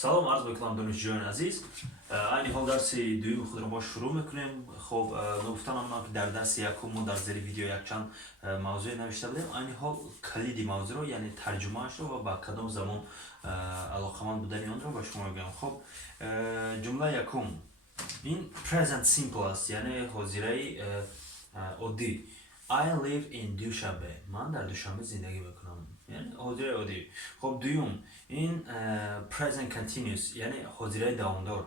سلام عرض میکنم دانشجویان عزیز. این حال درس دوم خود را با شروع میکنیم. خب گفتم اما که در درس یکم ما در زیر ویدیو یک چند موضوع نوشته بودیم. این حال کلیدی موضوع رو یعنی ترجمهش رو و با کدام زمان علاقمند بودن آن رو به شما میگم. خب جمله یکم این present simple است یعنی حاضره عادی. I live in دوشنبه. من در دوشنبه زندگی میکنم. یعنی حاضره عادی. خب دوم این present continuous یعنی حاضره دوامدار.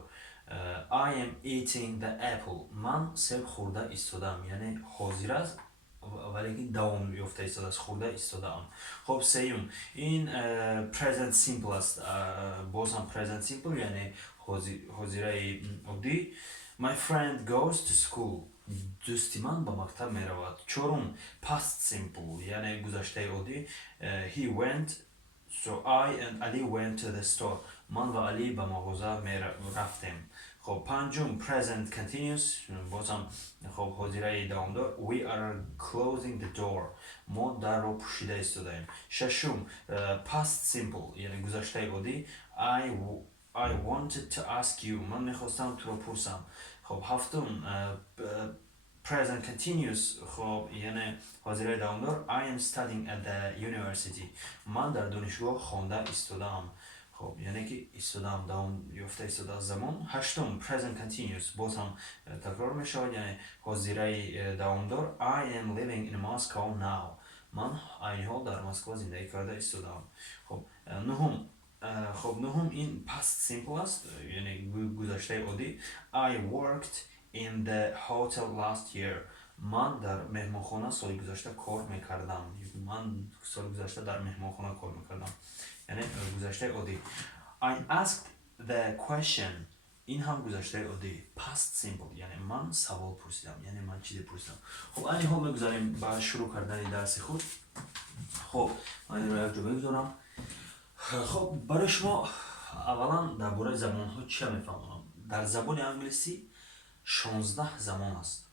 I am eating the apple. من سیب خورده ایستادم یعنی حاضر است ولی که دوام یافته ایستاده است، خورده ایستادم. خب سوم این present simple است. باز هم present simple یعنی حاضره عادی. My friend goes to school. دوستی من به مکتب می رود. چهارم past simple یعنی گذشته عادی. He went, so I and Ali went to the store. من و علی به مغازه می رفتیم. خب پنجم present continuous بازم خب حاضره دوامدار. We are closing the door. ما در رو پوشیده ایستادیم. ششم past simple یعنی گذشته عادی. I wanted to ask you. من میخواستم تو رو پرسم. خب هفتم present continuous خب یعنی حاضره دوامدار. I am studying at the university. من در دانشگاه خوانده ایستادم. خب یعنی که ایستادم دوام یافته ایستاده از زمان. هشتم present continuous باز هم تکرار میشود یعنی حاضره دوامدار. I am living in Moscow now. من این حال در مسکو زندگی کرده ایستادم. خب نهم این past simple است یعنی گذشته عادی. I worked in the hotel last year. من در مهمانخانه سال گذشته کار میکردم. من سال گذشته در مهمانخانه کار میکردم یعنی گذشته عادی. I asked the question. این هم گذشته عادی. past simple یعنی من سوال پرسیدم یعنی من چیزی پرسیدم. خب این حال میگذاریم با شروع کردن درس خود. خب من این رو یک جا بگذارم. خب برای شما اولا درباره زمان ها چی میفهمونم؟ در زبان انگلیسی 16 زمان است.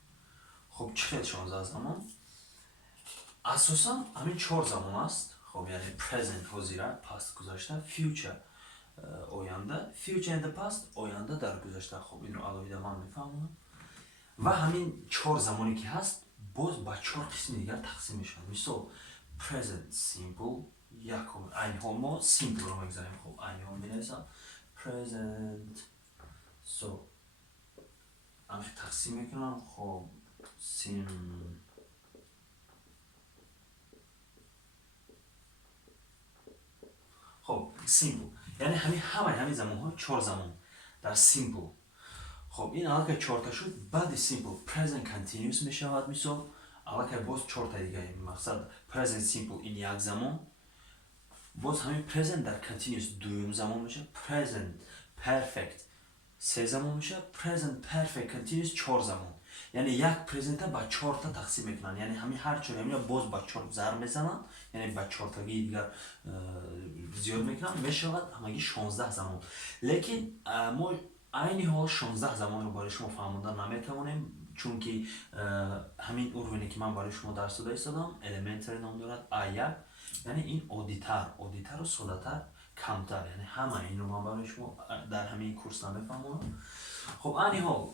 خب چقدر 16 زمان؟ اساسا همین 4 زمان است. خب یعنی present حاضره، past گذشته، future آینده، future in the past آینده در گذشته. خب این رو علاوه من میفهمونم. و همین 4 زمانی که هست باز با 4 قسم دیگر تقسیم میشن. مثال present simple یکم این حال ما simple رو میگذاریم. خب این حال مینویسم present so همش تقسیم میکنم. خب خب simple یعنی همین زمان ها 4 زمان در simple. خب این الان که 4 تا شد بعد simple present continuous میشود. مثال الان که باز 4 تا دیگه مقصد present simple این یک زمان باز همین present در continuous دوم زمان میشه. present perfect 3 زمان میشه. present perfect continuous 4 زمان یعنی یک present با 4 تا تقسیم میکنن یعنی همین هر چون همین باز با 4 ضرب میزنن یعنی با 4 تا دیگر زیاد میکنن میشود همگی 16 زمان. لیکن ما عین حال 16 زمان رو برای شما فهموندن نمیتوانیم چون که همین اروینی که من برای شما درس داده ایستادم elementary نام دارد. آیا یعنی این عادی‌تر و ساده‌تر کمتر یعنی همه این رو من برای شما در همین کورس نمیفهمونم. خب این حال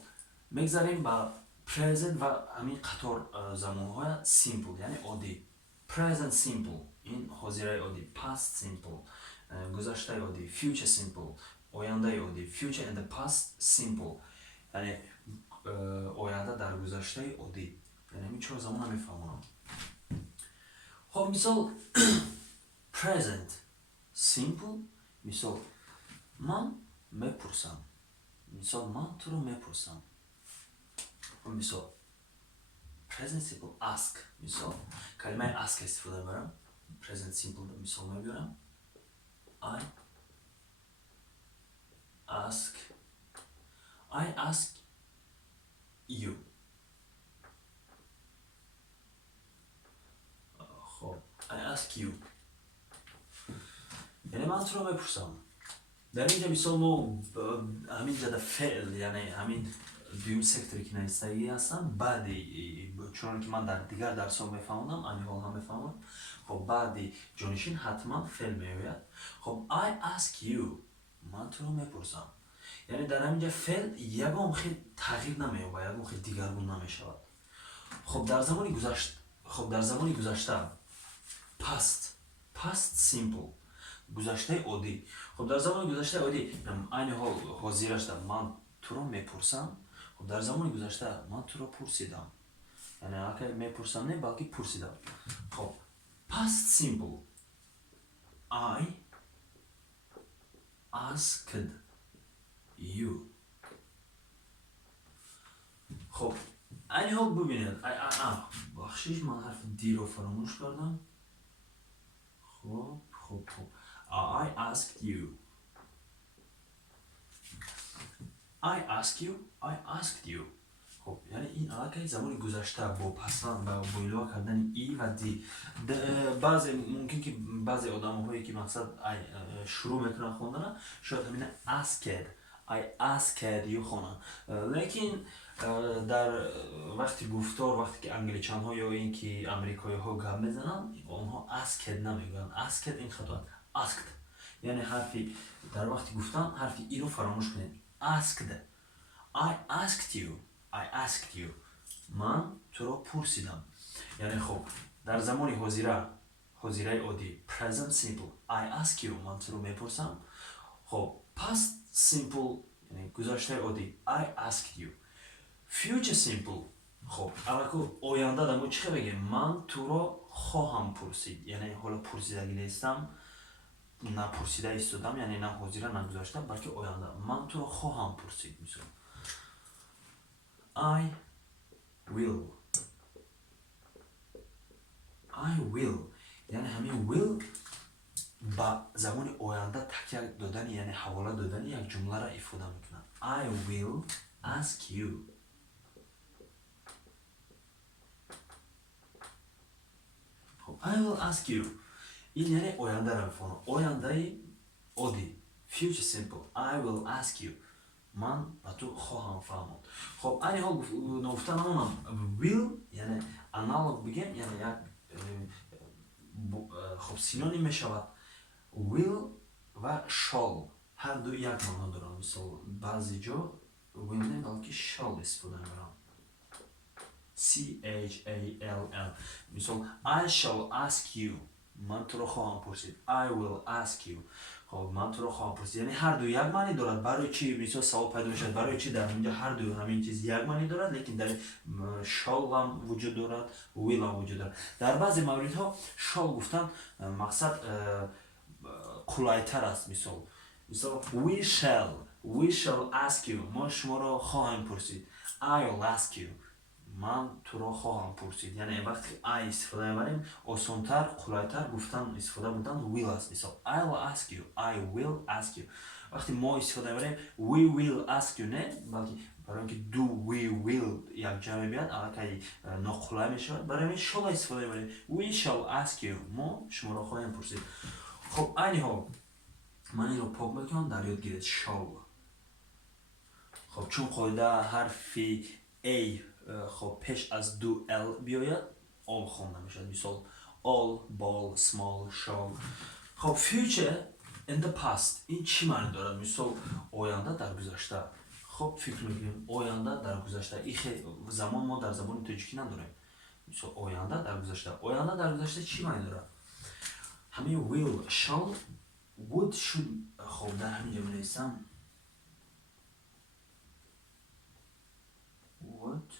میگذاریم با present و همین قطار زمان‌های simple یعنی عادی. present simple این حاضره عادی. past simple گذشته عادی. future simple آینده عادی. future in the past simple یعنی آینده در گذشته عادی. یعنی همین 4 زمان نمیفهمونم. خب مثال present simple مثال من میپرسم. مثال من تو رو میپرسم. مثال present simple ask. مثال کلمه ask استفاده میبرم. present simple مثال میبرم. I ask you. خب I ask you یعنی من تو رو میپرسم. در اینجا مثال ما همین جده فعل یعنی همین دوم سکتوری که نایستگی هستن بعدی چون که من در دیگر درس ها میفهمونم این حال هم میفهمم. خب بعدی جانشین حتما فعل میوید. خب I ask you من تو رو میپرسم. یعنی در همینجا فعل یگام خیلی تغییر نمی‌یابد، یگام خیلی دیگرگون نمی‌شود. خب در زمانی گذشته past simple گذشته عادی. خب در زمان گذشته عادی عین حال حاضرش دارم من تو رو میپرسم. خب در زمان گذشته من تو رو پرسیدم، یعنی اگه میپرسم نه بلکه پرسیدم. خب past simple I asked you. خب عین حال ببینید بخشش من حرف دی رو فراموش کردم. خب I asked you. I asked you. خب یعنی این علاقه زمان گذشته با پسان با بایلا کردن ای و دی. ممکن که بعضی آدم‌هایی که مقصد شروع میکنن خوندن شاید همین I asked you خونن، لیکن در وقتی گفتار، وقتی که انگلیچان ها یا این که امریکایی ها گپ میزنن اونها asked نمیگن. asked این خطا. asked یعنی حرفی در وقتی گفتن حرفی ای رو فراموش کنید. asked I asked you من تو رو پرسیدم. یعنی خب در زمانی حاضره عادی present simple I ask you من تو رو میپرسم. خب past simple یعنی گذشته عادی I asked you. future simple خب الان آینده دارم چی بگم من تو رو خواهم پرسید، یعنی حالا پرسیدگی نیستم، نه پرسیده ایستادم، یعنی نه حاضره نه گذاشته بلکه آینده من تو رو خواهم پرسید. مثلا I will یعنی همین will با زمان آینده تکیه دادن یعنی حواله دادن یک جمله را ifade میکنن. I will ask you. خب I will ask you این یعنی آینده را میفهمم، آینده عادی future simple I will ask you من با تو خواهم فهمد. خب این حال نگفتن اونم will یعنی انالوگ بگیم یعنی یک خب سینونیم میشود. will و shall هر دو یک معنا دارن. مثلا بعضی جا will نه بلکه shall استفاده میکنن. CHALL مثلا I shall ask you من تو رو خواهم پرسید. I will ask you خب من تو رو خواهم پرسید یعنی هر دو یک معنی دارد. برای چی مثلا سوال پیدا میشد برای چی در اینجا هر دو همین چیز یک معنی دارد، لیکن در shall هم وجود دارد will هم وجود دارد. در بعضی موردها shall گفتن مقصد کلایتر است. مثلا we shall ask you ما شما را خواهم پرسید. I will ask you من تو را خواهم پرسید. یعنی وقتی I استفاده می‌بریم آسان‌تر کلایتر گفتن استفاده بودن will است. مثلا I will ask you I will ask you. وقتی ما استفاده می‌بریم we will ask you نه بلکه برای اینکه do we will یک جمع بیاد البته ناقلای میشه برای همین shall استفاده می‌بریم we shall ask you ما شما را خواهیم پرسید. خب اینها من این رو پاک میکنم در یاد گیرید shall. خب چون قاعده حرفی A خب پیش از دو L بیاید all خوانده میشد. مثال all, ball, small, shall. خب future in the past این چی معنی دارد؟ مثال آینده در گذشته. خب فکر میکنیم آینده در گذشته این زمان ما در زبان تاجیکی نداریم. مثال آینده در گذشته. آینده در گذشته چی معنی دارد؟ همین will, shall, would, should. خب در همین جا بنویسم would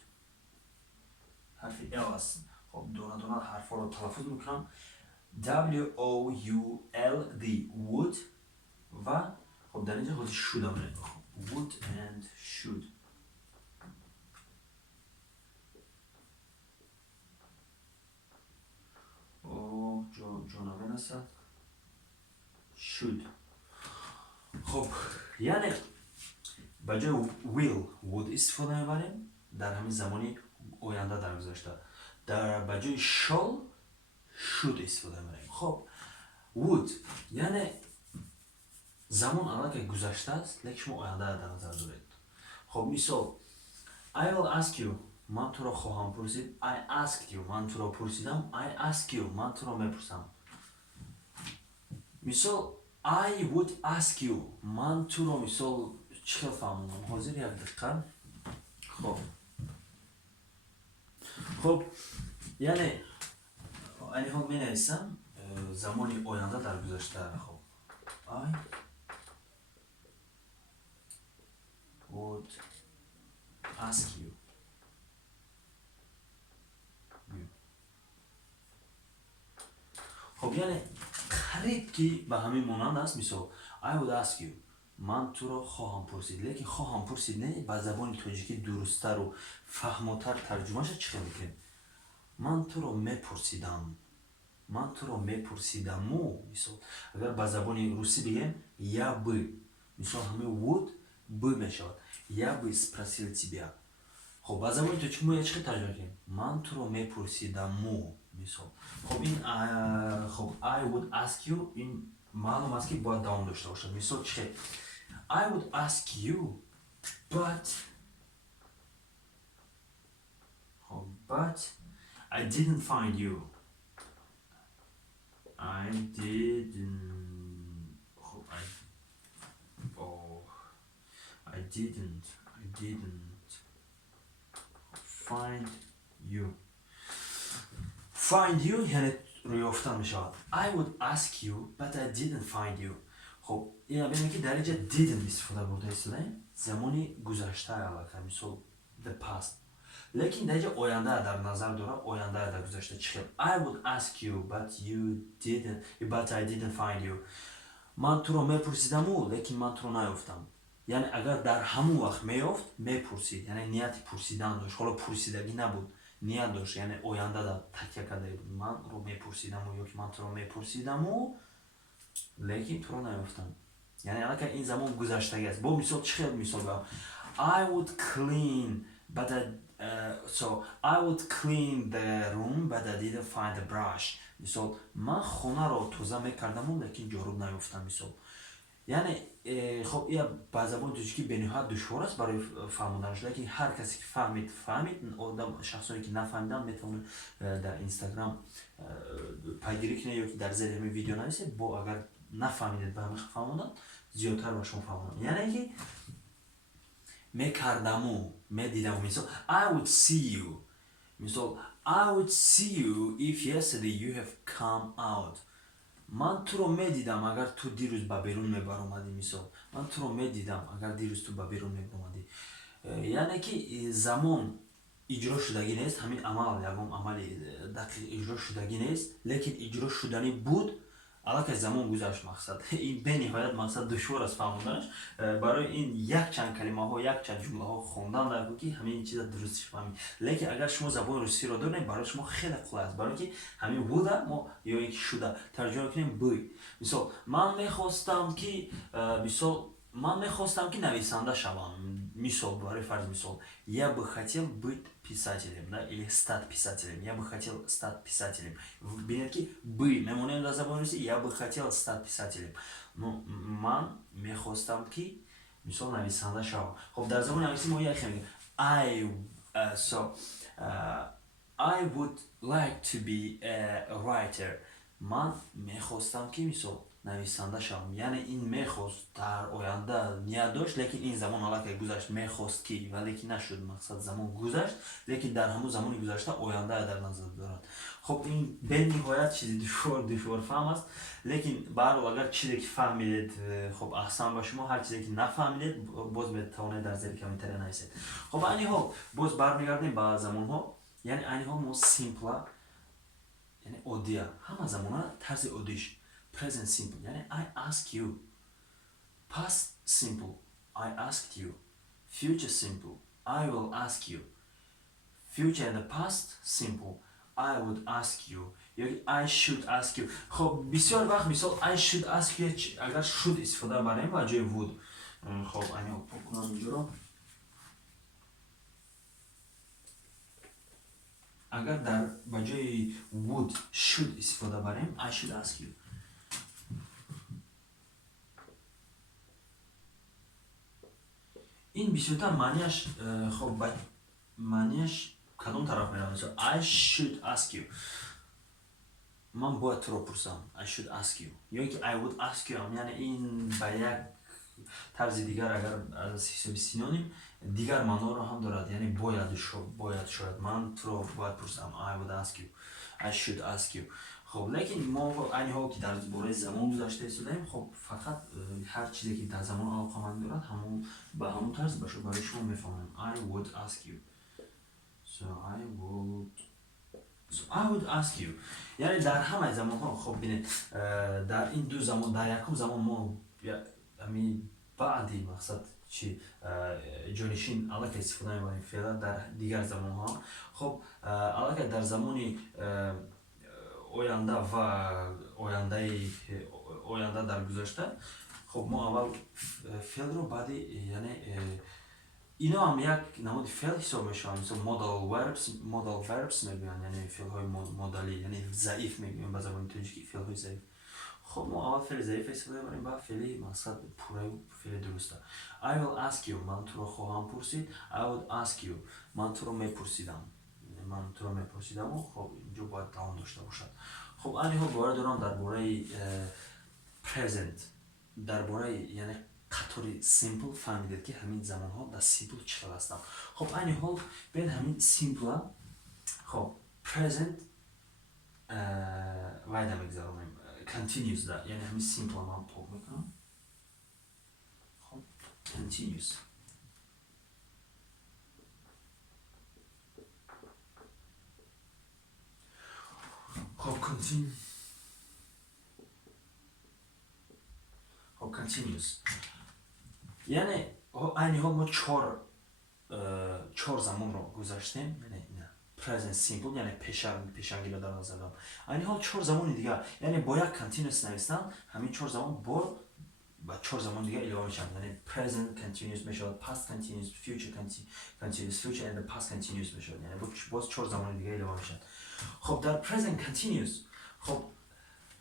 حرفی L است. خب دونه حرفا رو تلفظ میکنم W-O-U-L-D would و خب در اینجا خود should هم would and should. جانبه نسد should. خب یعنی بجای will would استفاده میبریم در همین زمانی آینده در گذشته. در بجای shall should استفاده میبریم. خب would یعنی زمان الان که گذشته است لیکن شما آینده در نظر دارید. خب مثال I will ask you من تو را خواهم پرسید. I asked you من تو را پرسیدم. I ask you من تو را میپرسم. مثال I would ask you. من تو رو مثال چه فهمونم حاضر یک دقیقه. خب یعنی این حال می نویسم زمانی آینده در گذشته. خب I would ask you. خب یعنی قریب که به همین مانند است. مثال I would ask you. من تو رو خواهم پرسید. لیکن خواهم پرسید نه با زبان تاجیکی درست‌تر و فهم‌تر ترجمهش چی میکنیم؟ من تو رو میپرسیدم. من تو رو میپرسیدم. مثال اگر با زبان روسی بگیم я бы. مثال همین would бы میشود. Я бы спросил тебя. خب با زبان تو چی چی ترجمه کنیم؟ من تو رو میپرسیدم. مثال خب این خب I would ask you این معلوم است که باید دوام داشته باشه. مثال چی؟ I would ask you but but I didn't find you. I didn't I didn't find you. Find you یعنی روی افتان می شود. I would ask you but I didn't find you. خب این ببینید که در اینجا didn't استفاده برده است. زمانی گذشته علاقه مثال the past. لیکن در اینجا آینده در نظر داره. آینده در گذشته چی؟ I would ask you but I didn't find you. من تو رو میپرسیدم لیکن من تو رو نیافتم. یعنی اگر در همون وقت میافت میپرسید یعنی نیت پرسیدن داشت. حالا پرسیدگی نبود نیت داشت یعنی آینده در تکیه کرده بود. من رو میپرسیدم یا که من تو رو میپرسیدم لیکن تو رو نیافتم. یعنی الان این زمان گذشتگی است. با مثال چه مثال بگم I would clean but I would clean the room but I didn't find the brush. مثال من خانه رو تازه میکردم لیکن جارو نیافتم. مثال یعنی خب این با زبان تاجیکی به نهایت دشوار است برای فهمیدنش. لیکن هر کسی که فهمید آدم شخصانی که نفهمیدن میتونه در اینستاگرام پیگیری کنه یا که در زیر همین ویدیو نویسه. با اگر نفهمیدید به همین فهمیدن زیادتر با شما فهمیدن. یعنی که میکردم میدیدم. مثلا I would see you. مثلا I would see you if yesterday you have come out. من تو رو میدیدم اگر تو دیروز با بیرون میبرامدی. مثال من تو رو میدیدم اگر دیروز تو با بیرون میبرامدی. یعنی که زمان اجرا شدگی نیست. همین عمل یکم عمل دقیق اجرا شدگی نیست لیکن اجرا شدنی بود. الان که زمان گذشت مقصد این به نهایت مقصد دشوار است فهمیدنش. برای این یک چند کلمه ها یک چند جمله ها خوندن در بود که همین چیزا درستش فهمید. لیکن اگر شما زبان روسی رو دارید برای شما خیلی خوب است. برای که همین بوده ما یا اینکه شده ترجمه کنیم بی. مثال من میخواستم که نویسنده شوم. مثال برای فرض مثال я бы хотел быть писателем, да, или стать писателем. Я бы хотел стать писателем. Бинетки бы мемонем да забавности. Я бы хотел стать писателем. Ну, man میخواستم که مثال نویسنده شوم. خب در زبان انگلیسی ما یک میگیم I would like to be a writer. من میخواستم که مثال نویسنده شوم. یعنی این میخواست در آینده نیت داشت لیکن این زمان حالا که گذشت میخواست که ولی که نشد. مقصد زمان گذشت لیکن در همون زمانی گذشته آینده در نظر دارد. خب این به نهایت چیزی دشوار فهم است. لیکن برای اگر چیزی که فهمیدید خب احسن با شما. هر چیزی که نفهمیدید باز بتوانید در زیر کامنتر نویسید. خب اینها باز برمیگردیم به زمان ها. یعنی اینها ما سیمپل یعنی اودیا همه زمان ها طرز اودیش. Present simple yani I ask you. Past simple I asked you. Future simple I will ask you. Future and the past simple I would ask you. یا I should ask you. خب بسیار وقت مثال I should ask you اگر should استفاده بریم و جای would. خب اینو بکنم اینجا رو. اگر در بجای would should استفاده بریم I should ask you. این بیشتر معنیش خب معنیش کدوم طرف میره؟ مثلا I should ask you. من باید تو رو پرسم. I should ask you. یا اینکه I would ask you. یعنی این به یک طرز دیگر اگر از حساب سینونیم دیگر معنا رو هم دارد. یعنی باید شاید من تو رو باید پرسم. I would ask you. I should ask you. خب لیکن ما این حال که در باره زمان گذاشته شدیم خب فقط هر چیزی که در زمان علاقه دارد همون به همون طرز باشه برای شما میفهمم. I would ask you. So I would ask you. یعنی در همه زمان ها خب بینید در این دو زمان در یکم زمان ما همین بعدی مقصد چی جانشین علاقه استفاده می‌کنیم فعلا در دیگر زمان ها خب علاقه در زمانی آینده و آینده در گذشته خب ما اول فعل رو بعدی یعنی اینا هم یک نماد فعل حساب میشن مثل modal verbs میگن یعنی فعل های مدلی یعنی ضعیف میگن به زبان تاجیکی فعل های ضعیف خب ما اول فعل ضعیف استفاده می‌کنیم بعد فعل مقصد پوره فعل درسته I will ask you من تو رو خواهم پرسید I would ask you من تو رو میپرسیدم و خب اینجا باید دوام داشته باشد خب اینها باور دارم درباره present درباره یعنی قطوری simple فهمیدید که همین زمان ها در simple چقدر هستم خب این حال بین همین simple خب present وایده میگذارم continuous ده یعنی همین simple من پاک میکنم خب continuous خب continuous یعنی این حال ما چهار زمان رو گذاشتیم یعنی present simple یعنی پیشنگی رو در نظر دارم این حال چهار زمان دیگه یعنی با یک continuous نوشتن همین چهار زمان با چهار زمان دیگه اضافه میشن یعنی present continuous میشه past continuous future and the past continuous میشه یعنی باز چهار زمان دیگه اضافه میشن خب در present continuous خب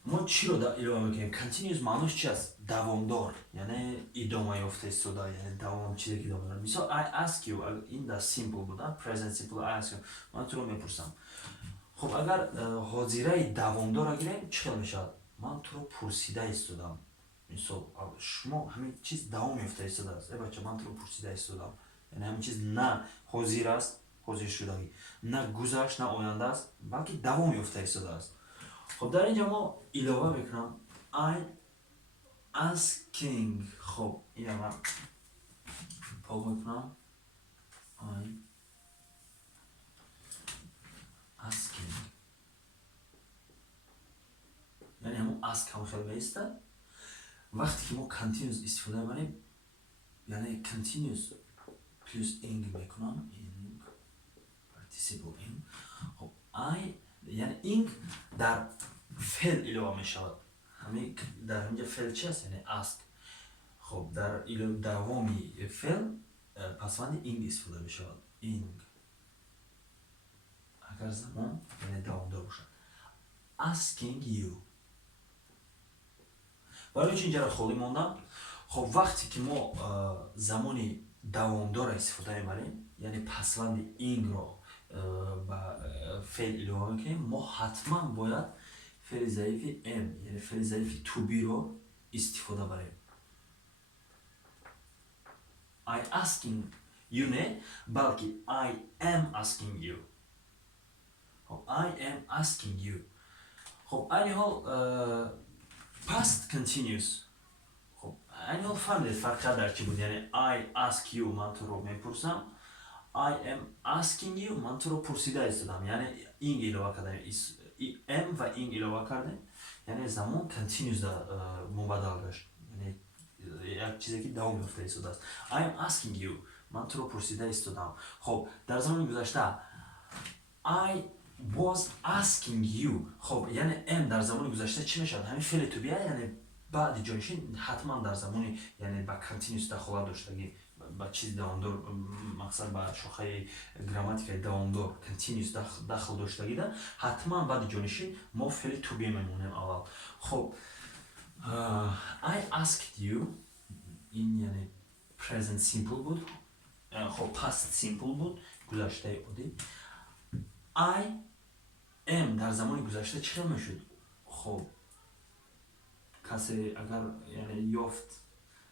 ما چی رو اضافه میکنیم continuous معنیش چی است دوامدار یعنی ادامه یافته استوده یعنی دوام چیزی که ادامه داره مثلا I ask you این در simple بوده present simple I ask you من تو رو میپرسم خب اگر حاضره دوامدار اگریم چی میشه من تو رو پرسیده استودم مثلا شما همین چیز دوام یافته استوده است ای بچه من تو رو پرسیده استودم یعنی همین چیز نه حاضر است حاضر شدگی نه گذشت نه آینده است بلکه دوام یافته استوده است خب در اینجا ما اضافه میکنم I asking خب اینو من پاک میکنم I asking یعنی همون ask هم خیلی بیسته وقتی که ما continuous استفاده میکنیم یعنی continuous plus ing میکنم ing participle ing خب I یعنی ing در فعل اضافه میشود همین در اینجا فعل چی است یعنی ask خب در دوامی فعل پسوند ing استفاده میشود ing اگر زمان یعنی دوامدار باشد asking you برای چی اینجا را خالی موندم خب وقتی که ما زمانی دوامدار استفاده میبریم یعنی پسوند ing رو با فعل اضافه میکنیم ما حتما باید فعل ضعیف am یعنی فعل ضعیف to be رو استفاده بریم I asking you نه بلکه I am asking you خب I am asking you خب این حال past continuous خب این حال فهمیدید فرق در چی بود یعنی I ask you من تو رو میپرسم I am asking you من تو رو پرسیده استادم یعنی این اضافه کردیم am و این اضافه کردیم یعنی زمان continuous مبادل داشت یعنی یک چیزی که دوام یافته استاده است I am asking you من تو رو پرسیده استادم خب در زمان گذشته I was asking you خب یعنی am در زمان گذشته چی میشد همین فعل تو بیای یعنی بعد جانشین حتما در زمانی یعنی با continuous دخالت داشتگی با چیز دوامدار مقصد با شاخه گراماتیک دوامدار continuous داخل داشتگی ده حتما بعد جانشین ما فعل تو بی میمونیم اول خب I asked you این یعنی present simple بود خب past simple بود گذشته بودی I am در زمان گذشته چرا میشد خب کسی اگر یعنی یافت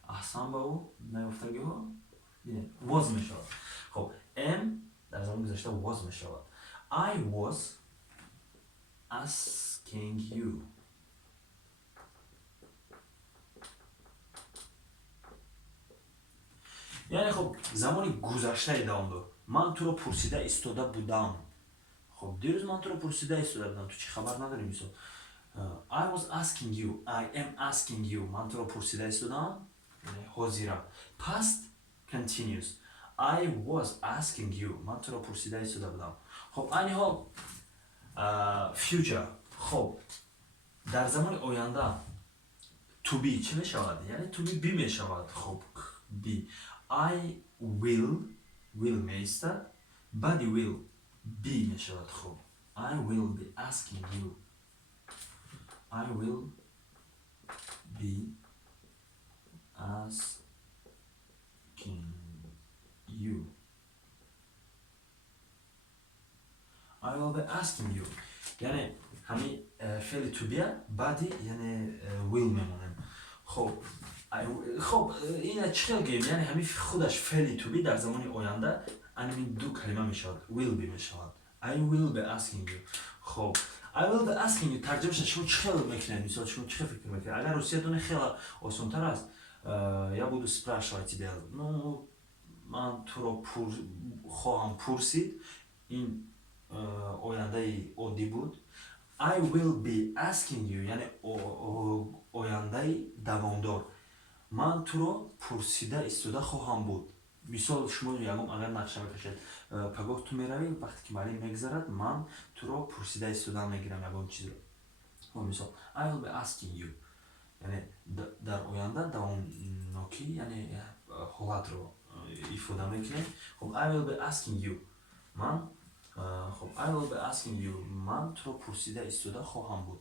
احسان به او نیافتگی ها واز می شود. خب am در زمان گذشته واز می شود. I was asking you. یعنی خب زمانی گذشته ادامه دار. من تو رو پرسیده ایستاده بودم. خب دیروز من تو رو پرسیده ایستاده بودم. تو چی خبر نداری مثلا؟ I was asking you. I am asking you. من تو رو پرسیده ایستادم. یعنی حاضرم. Past continuous. I was asking you. من تو رو پرسیده ایستاده بودم. خب این حال future. خب در زمان آینده to be چه می شود؟ یعنی to be می شود. خب be. I will می است. Body will be می شود. خب I will be asking you. I will be asking you. I will be asking you. یعنی همین فعل to be بعدی یعنی will میمونیم. خب این چه گیم یعنی همین خودش فعل to be در زمان آینده همین دو کلمه میشود will be میشود. I will be asking you. خب I will be asking you ترجمهش شما چه میکنید؟ مثلا شما چه فکر میکنید؟ اگر روسیه دونه خیلی آسان‌تر است я буду спрашивать тебя. Ну من تو رو خواهم پرسید. این آینده عادی بود. I will be asking you یعنی آینده دوامدار. من تو رو پرسیده ایستاده خواهم بود. مثال شما یکم اگر نقشه بکشید پگاه تو میروی وقتی که معلم میگذرد من تو رو پرسیده ایستاده میگیرم یکم چیز رو. مثال I will be asking you یعنی در آینده دوامناکی یعنی حالت رو ifade میکنه. خب I will be asking you من خب I will be asking you من تو رو پرسیده ایستاده خواهم بود.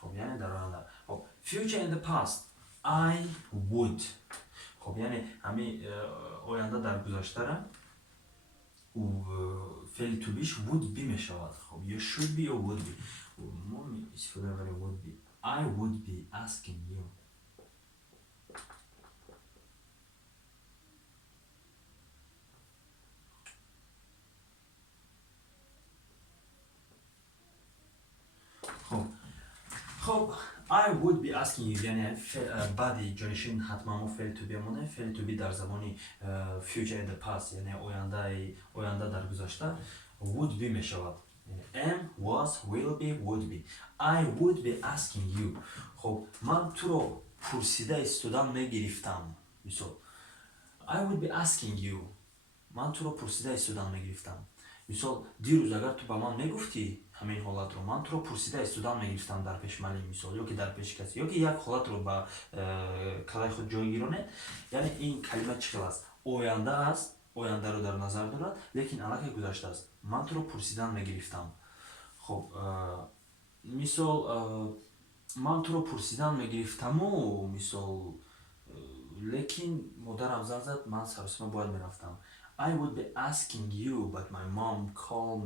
خب یعنی در آینده. خب future in the past I would. خب یعنی همین آینده در گذشته را فعل to beش would be می شود. خب you should be or would be. ما استفاده برای would be. I would be asking you. خب I would be asking you یعنی بعدی جانشین حتما فعل to be مونه. فعل to be در زمانی future in the past یعنی آینده در گذشته would be می شود. am was will be would be. I would be asking you. خب من تو رو پرسیده ایستادن میگرفتم. مثال I would be asking you من تو رو پرسیده ایستادن میگرفتم. مثال دیروز اگر تو به من میگفتی همین حالت رو من تو رو پرسیده ایستادن میگرفتم در پیش معلم مثال یا که در پیش کسی یا که یک حالت رو با کلای خود جایگیرانه یعنی این کلمه چی است؟ آینده است. آینده رو در نظر دارد لیکن الان گذشته است. من تو رو پرسیدن میگرفتم. خب مثال من تو رو پرسیدن میگرفتم و مثال لیکن مادرم زنگ زد من سر و سیما باید میرفتم. I would be asking you but my mom called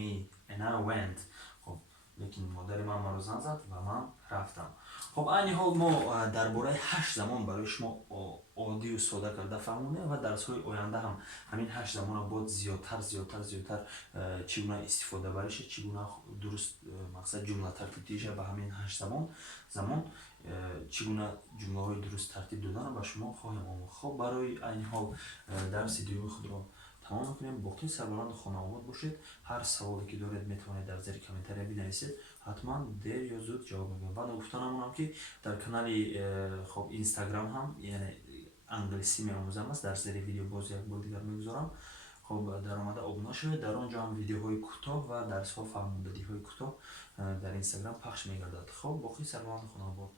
me and I went. خب لیکن مادر من رو زنگ زد و من رفتم. خب این حال ما درباره 8 زمان برای شما عادی و ساده کرده فهمونه و درس‌های آینده هم همین 8 زمان رو باید زیادتر چگونه استفاده برشه چگونه درست مقصد جمله ترتیب دیشه و همین 8 زمان چگونه جمله های درست ترتیب دادن با شما خواهیم آموخت. خب برای این حال درس دوم خود را تمام میکنیم. باقی سربلند خانواده باشید. هر سوالی که دارید میتونید در زیر کامنتر بنویسید. حتما دیر یا زود جواب میدم. و گفتنمونم که در کانال خب اینستاگرام هم یعنی انگلیسی میآموزم است. در زیر ویدیو باز یک بار دیگر میگذارم. خب در آمده آبنا شوید. در آنجا هم ویدیوهای کوتاه و درس ها فرماندهی های کوتاه در اینستاگرام پخش میگردد. خب باقی سربلند خانواده